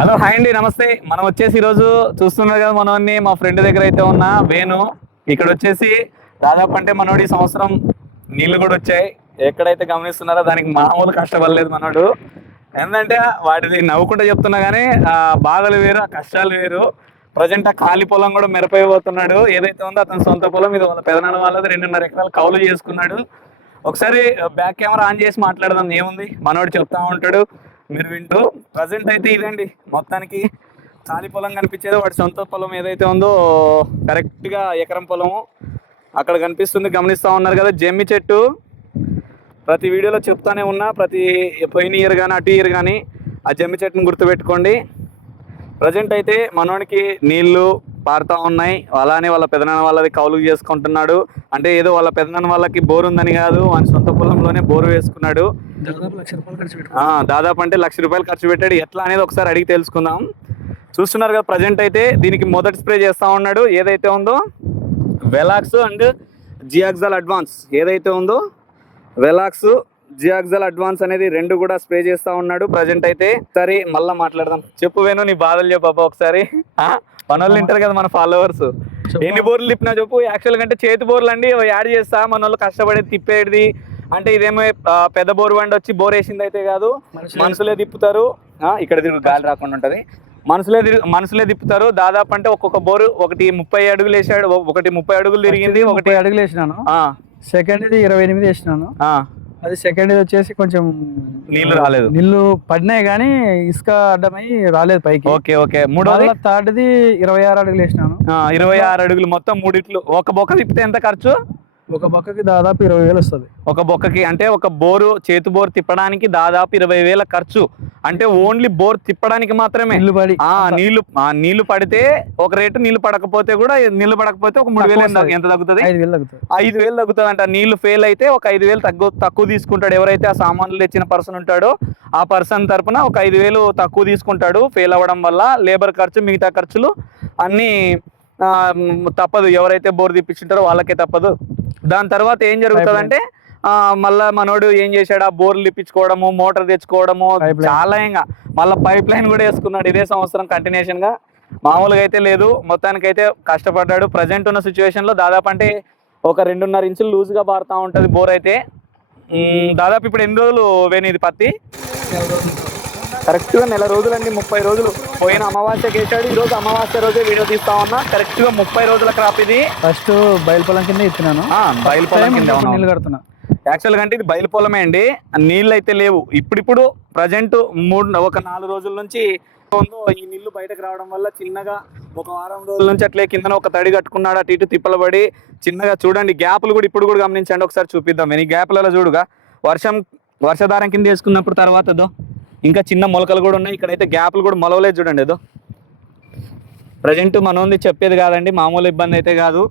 Hello hi అండి, నమస్తే. మనం వచ్చేసి ఈరోజు చూస్తున్నారు కదా, మనోన్ని మా ఫ్రెండ్ దగ్గర అయితే ఉన్నా వేణు. ఇక్కడ వచ్చేసి దాదాపు అంటే మనోడు ఈ సంవత్సరం నీళ్లు కూడా వచ్చాయి. ఎక్కడైతే గమనిస్తున్నారో దానికి మామూలు కష్టపడలేదు మనోడు. ఏంటంటే వాటిని నవ్వుకుంటూ చెప్తున్నా కానీ ఆ బాధలు వేరు, ఆ కష్టాలు వేరు. ప్రజెంట్ ఆ ఖాళీ పొలం కూడా మెరపైపోతున్నాడు. ఏదైతే ఉందో అతని సొంత పొలం, ఇది వాళ్ళ పెదనాన్న వాళ్ళది 2.5 ఎకరాలు కౌలు చేసుకున్నాడు. ఒకసారి బ్యాక్ కెమెరా ఆన్ చేసి మాట్లాడదాం, ఏముంది మనోడు చెప్తా ఉంటాడు, మీరు వింటూ. ప్రజెంట్ అయితే ఇదండి, మొత్తానికి ఖాళీ పొలం కనిపించేది వాడి సొంత పొలం ఏదైతే ఉందో కరెక్ట్గా ఎకరం పొలము అక్కడ కనిపిస్తుంది. గమనిస్తూ ఉన్నారు కదా జమ్మి చెట్టు. ప్రతి వీడియోలో చెప్తానే ఉన్నా, ప్రతి పోయిన ఇయర్ కానీ అటు ఇయర్ కానీ ఆ జమ్మి చెట్టుని గుర్తుపెట్టుకోండి. ప్రజెంట్ అయితే మనోనికి నీళ్లు పారుతూ ఉన్నాయి. అలానే వాళ్ళ పెదనాన్న వాళ్ళది కౌలుకు చేసుకుంటున్నాడు. అంటే ఏదో వాళ్ళ పెదనాన్న వాళ్ళకి బోరు ఉందని కాదు, వాని సొంత పొలంలోనే బోరు వేసుకున్నాడు. దాదాపు అంటే ₹1,00,000 ఖర్చు పెట్టాడు. ఎట్లా అనేది ఒకసారి అడిగి తెలుసుకుందాం. చూస్తున్నారు కదా, ప్రజెంట్ అయితే దీనికి మొదటి స్ప్రే చేస్తూ ఉన్నాడు. ఏదైతే ఉందో వెలాక్స్ అండ్ జియాక్సల్ అడ్వాన్స్ ఏదైతే ఉందో, వెలాక్స్ జియాక్సల్ అడ్వాన్స్ అనేది 2 కూడా స్ప్రే చేస్తూ ఉన్నాడు ప్రజెంట్ అయితే. సరే మళ్ళీ మాట్లాడదాం. చెప్పు వేణు, నీ బాధలు చెప్పు ఒకసారి. మన వాళ్ళు వింటారు కదా, మన ఫాలోవర్స్. ఎన్ని బోర్లు తిప్పినా చెప్పు. యాక్చువల్గా అంటే చేతి బోర్లు అండి యాడ్ చేస్తా, మన వాళ్ళు కష్టపడేది తిప్పేది. అంటే ఇదేమో పెద్ద బోర్ బండి వచ్చి బోర్ వేసింది అయితే కాదు, మనుషులే తిప్పుతారు. ఇక్కడ తిరుగు, గాలి రాకుండా ఉంటుంది. మనుషులే తిప్పుతారు. దాదాపు అంటే ఒక్కొక్క బోరు ఒకటి 30 అడుగులు వేసాడు, ఒకటి 30 అడుగులు తిరిగింది, ఒకటి 30 అడుగులు వేసినాను. సెకండ్ ఇది 28 వేసినాను. అది సెకండ్ ఇది వచ్చేసి కొంచెం నీళ్లు రాలేదు, నీళ్లు పడినాయి కానీ ఇసుక అడ్డమై రాలేదు పైకి. Okay okay. మూడోది థర్డ్ది 26 అడుగులు వేసినాను. 26 అడుగులు మొత్తం 3 ఇట్లు. ఒక బొక్క తిప్పితే ఎంత ఖర్చు? ఒక బొక్కకి దాదాపు 20,000 వస్తుంది. ఒక బొక్కకి అంటే ఒక బోరు, చేతు బోరు తిప్పడానికి దాదాపు 20,000 ఖర్చు. అంటే ఓన్లీ బోర్ తిప్పడానికి మాత్రమే. నీళ్లు పడితే ఒక రేటు, నీళ్లు పడకపోతే కూడా, నీళ్లు పడకపోతే ఒక 3,000. ఎంత తగ్గుతుంది? 5,000 తగ్గుతుంది అంట. నీళ్లు ఫెయిల్ అయితే ఒక 5,000 తక్కువ తీసుకుంటాడు. ఎవరైతే ఆ సామాన్లు తెచ్చిన పర్సన్ ఉంటాడో ఆ పర్సన్ తరపున ఒక 5,000 తక్కువ తీసుకుంటాడు. ఫెయిల్ అవ్వడం వల్ల లేబర్ ఖర్చు, మిగతా ఖర్చులు అన్నీ తప్పదు. ఎవరైతే బోర్ తిప్పించుంటారో వాళ్ళకే తప్పదు. దాని తర్వాత ఏం జరుగుతుందంటే మళ్ళా మనోడు ఏం చేశాడు, ఆ బోర్లు ఇప్పించుకోవడము, మోటార్ తెచ్చుకోవడము, చాలా ఇంకా మళ్ళీ పైప్ లైన్ కూడా వేసుకున్నాడు ఇదే సంవత్సరం కంటిన్యూషన్ గా. మామూలుగా అయితే లేదు. మొత్తానికైతే కష్టపడ్డాడు. ప్రజెంట్ ఉన్న సిచ్యువేషన్ లో దాదాపు అంటే ఒక 2.5 ఇంచులు లూజ్ గా పారుతా ఉంటది బోర్ అయితే. దాదాపు ఇప్పుడు ఎన్ని రోజులు వేణు ఇది పత్తి? కరెక్ట్గా నెల రోజులండి, 30 రోజులు. పోయిన అమావాస్యకి వేసాడు, ఈరోజు అమావాస్య రోజే వీడియో తీస్తా ఉన్నా. కరెక్ట్గా 30 రోజుల క్రాప్ ఇది. ఫస్ట్ బయలుపొలం కింద ఇస్తున్నాను. బయలుపొలం కింద నీళ్ళు కడుతున్నా. యాక్చువల్గా అంటే ఇది బయలుపొలమే అండి, నీళ్ళు అయితే లేవు. ఇప్పుడు ప్రజెంట్ ఒక 4 రోజుల నుంచి ఈ నీళ్లు బయటకు రావడం వల్ల చిన్నగా ఒక వారం రోజుల నుంచి అట్లే కింద ఒక తడి కట్టుకున్నాడు. అటు ఇటు తిప్పలబడి చిన్నగా చూడండి, గ్యాప్లు కూడా ఇప్పుడు కూడా గమనించండి. ఒకసారి చూపిద్దాం. ఈ గ్యాప్లలో చూడుగా, వర్షధారం కింద వేసుకున్నప్పుడు తర్వాత ఇంకా చిన్న మొలకలు కూడా ఉన్నాయి. ఇక్కడైతే గ్యాప్లు కూడా మొలవలేదు చూడండి. ఏదో ప్రజెంట్ మనోంది చెప్పేది కాదండి, మామూలు ఇబ్బంది అయితే కాదు.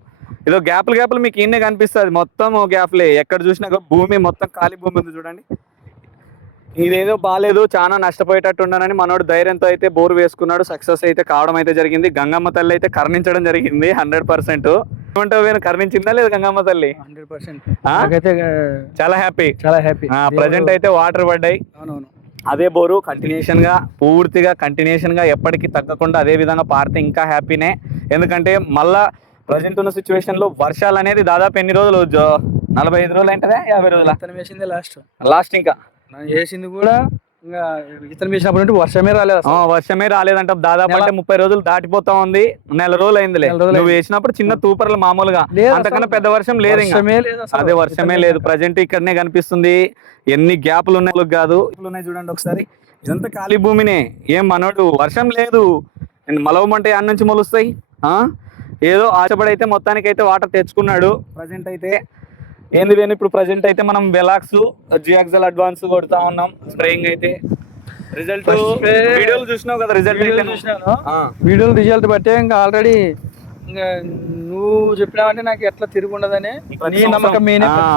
ఏదో గ్యాప్లు మీకు ఇన్నే కనిపిస్తుంది. మొత్తం గ్యాప్లే, ఎక్కడ చూసినా భూమి మొత్తం ఖాళీ భూమి ఉంది చూడండి. ఇదేదో బాగాలేదు, చాలా నష్టపోయేటట్టు ఉన్నానని మనోడు ధైర్యంతో అయితే బోరు వేసుకున్నాడు. సక్సెస్ అయితే కావడం అయితే జరిగింది. గంగమ్మ తల్లి అయితే కరుణించడం జరిగింది 100%. ఏమంటావు, కరుణించిందా లేదు గంగమ్మ తల్లి? 100%. చాలా హ్యాపీ. ప్రజెంట్ అయితే వాటర్ పడ్డాయి. అవునవును. అదే బోరు పూర్తిగా కంటిన్యూషన్గా ఎప్పటికీ తగ్గకుండా అదే విధంగా పారితే ఇంకా హ్యాపీనే. ఎందుకంటే మళ్ళా ప్రజెంట్ ఉన్న సిచ్యువేషన్లో వర్షాలు అనేది దాదాపు ఎన్ని రోజులు, 45 రోజులు అంటే 50 రోజులు లాస్ట్. ఇంకా వేసింది కూడా ఇంకా ఇతను వేసినప్పుడు వర్షమే రాలేదంట. దాదాపు అంటే 30 రోజులు దాటిపోతా ఉంది. నెల రోజులు అయిందిలే. నువ్వు వేసినప్పుడు చిన్న తూపర్లు మామూలుగా, అంతకన్నా పెద్ద వర్షం లేదు. అదే వర్షమే లేదు. ప్రజెంట్ ఇక్కడనే కనిపిస్తుంది. ఎన్ని గ్యాప్లు ఉన్నాయి కాదు, ఉన్నాయి చూడండి ఒకసారి. ఇదంతా ఖాళీ భూమినే. ఏం మనోడు వర్షం లేదు, మలవమంటే యాడ్ నుంచి మొలుస్తాయి. ఏదో ఆశపడి అయితే మొత్తానికి అయితే వాటర్ తెచ్చుకున్నాడు. ప్రజెంట్ అయితే ఏంది వేణు, ఇప్పుడు ప్రజెంట్ అయితే మనం వెలాక్స్ జియాక్సల్ అడ్వాన్స్ కొడతా ఉన్నాం. స్ప్రేయింగ్ అయితే రిజల్ట్ వీడియోలు చూసినావు కదా, వీడియోలు రిజల్ట్ బట్టే ఇంకా ఆల్రెడీ ఇంకా నువ్వు చెప్పినావంటే నాకు ఎట్లా తిరుగుండదని నీ నమ్మకం.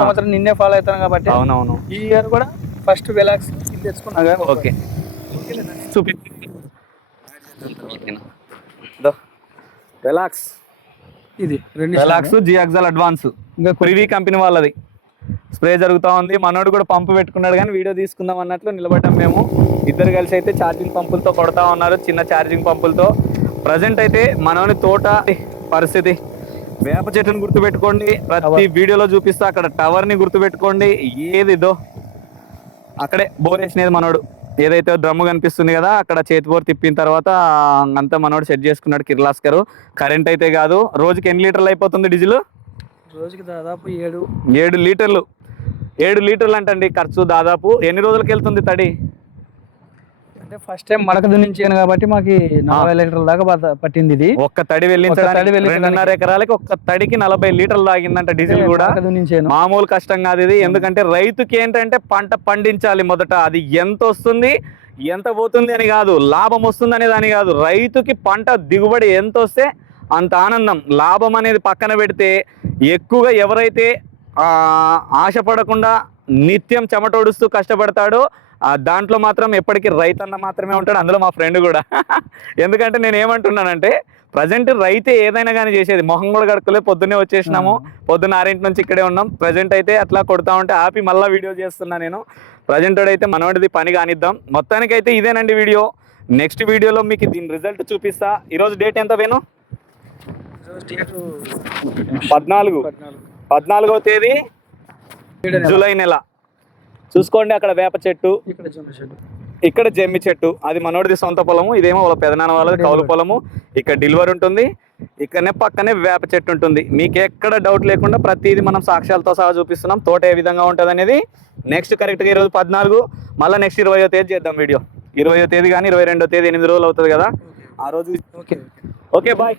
సంవత్సరం నిన్నే ఫాలో అవుతాను కాబట్టి. అవునవును. ఈ ఇయర్ కూడా ఫస్ట్ వెలాక్స్ తెచ్చుకున్నా. ఓకే, చూపి. వెలాక్స్, ఇది వెలాక్స్ జియాక్సల్ అడ్వాన్స్, ఇంకా ప్రివీ కంపెనీ వాళ్ళది స్ప్రే జరుగుతూ ఉంది. మనోడు కూడా పంపు పెట్టుకున్నాడు కానీ వీడియో తీసుకుందాం అన్నట్లు నిలబడ్డాం మేము. ఇద్దరు కలిసి అయితే ఛార్జింగ్ పంపులతో కొడతా ఉన్నారు, చిన్న ఛార్జింగ్ పంపులతో. ప్రజెంట్ అయితే మనోని తోట పరిస్థితి, వేప చెట్టుని గుర్తుపెట్టుకోండి, ప్రతి వీడియోలో చూపిస్తా. అక్కడ టవర్ని గుర్తుపెట్టుకోండి. ఏదిదో అక్కడే బోర్ వేసినది మనోడు, ఏదైతే డ్రమ్ము కనిపిస్తుంది కదా అక్కడ చేతి బోర్ తిప్పిన తర్వాత అంతా మనోడు సెట్ చేసుకున్నాడు కిర్లాస్కర్. కరెంట్ అయితే కాదు. రోజుకి ఎన్ని లీటర్లు అయిపోతుంది డీజిల్? రోజుకి దాదాపు 7 లీటర్లు. 7 లీటర్లు అంటండి ఖర్చు. దాదాపు ఎన్ని రోజులకి వెళ్తుంది తడి? అంటే ఫస్ట్ టైం మడక దున్నించాను కాబట్టి మాకు 40 లీటర్ల దాకా పట్టింది ఇది. ఒక్క తడి వెళ్ళించడానికి 2.5 ఎకరాలకి ఒక్క తడికి 40 లీటర్లు తాగిందంట డీజిల్ కూడా. మామూలు కష్టం కాదు ఇది. ఎందుకంటే రైతుకి ఏంటంటే పంట పండించాలి మొదట. అది ఎంత వస్తుంది ఎంత పోతుంది అని కాదు, లాభం వస్తుంది అనేది అని కాదు, రైతుకి పంట దిగుబడి ఎంత వస్తే అంత ఆనందం. లాభం అనేది పక్కన పెడితే ఎక్కువగా ఎవరైతే ఆశపడకుండా నిత్యం చెమటోడుస్తూ కష్టపడతాడో దాంట్లో మాత్రం ఎప్పటికీ రైతన్న మాత్రమే ఉంటాడు. అందులో మా ఫ్రెండ్ కూడా. ఎందుకంటే నేను ఏమంటున్నానంటే ప్రజెంట్ రైతే ఏదైనా కానీ చేసేది. మొహం కూడా గడుకోలేదు, పొద్దున్నే వచ్చేసినాము, పొద్దున్న 6 నుంచి ఇక్కడే ఉన్నాం. ప్రజెంట్ అయితే అట్లా కొడతా ఉంటే ఆపి మళ్ళీ వీడియో చేస్తున్నా నేను. ప్రజెంట్ అయితే మనోడిది పని కానిద్దాం. మొత్తానికైతే ఇదేనండి వీడియో. నెక్స్ట్ వీడియోలో మీకు దీని రిజల్ట్ చూపిస్తా. ఈరోజు డేట్ ఎంత వేను? 14వ తేదీ జూలై నెల. చూసుకోండి అక్కడ వేప చెట్టు, ఇక్కడ జమ్మి చెట్టు. అది మనోడిది సొంత పొలము, ఇదేమో వాళ్ళ పెదనాన్న వాళ్ళది కౌలు పొలము. ఇక్కడ డెలివరీ ఉంటుంది, ఇక్కడనే పక్కనే వేప చెట్టు ఉంటుంది. మీకు ఎక్కడ డౌట్ లేకుండా ప్రతిదీ మనం సాక్ష్యాలతో సహా చూపిస్తున్నాం. తోట ఏ విధంగా ఉంటుంది అనేది. నెక్స్ట్ కరెక్ట్గా ఈరోజు 14, మళ్ళీ నెక్స్ట్ 20వ తేదీ చేద్దాం వీడియో. 20వ తేదీ కానీ 22వ తేదీ 8 రోజులు అవుతుంది కదా ఆ రోజు. Okay bye.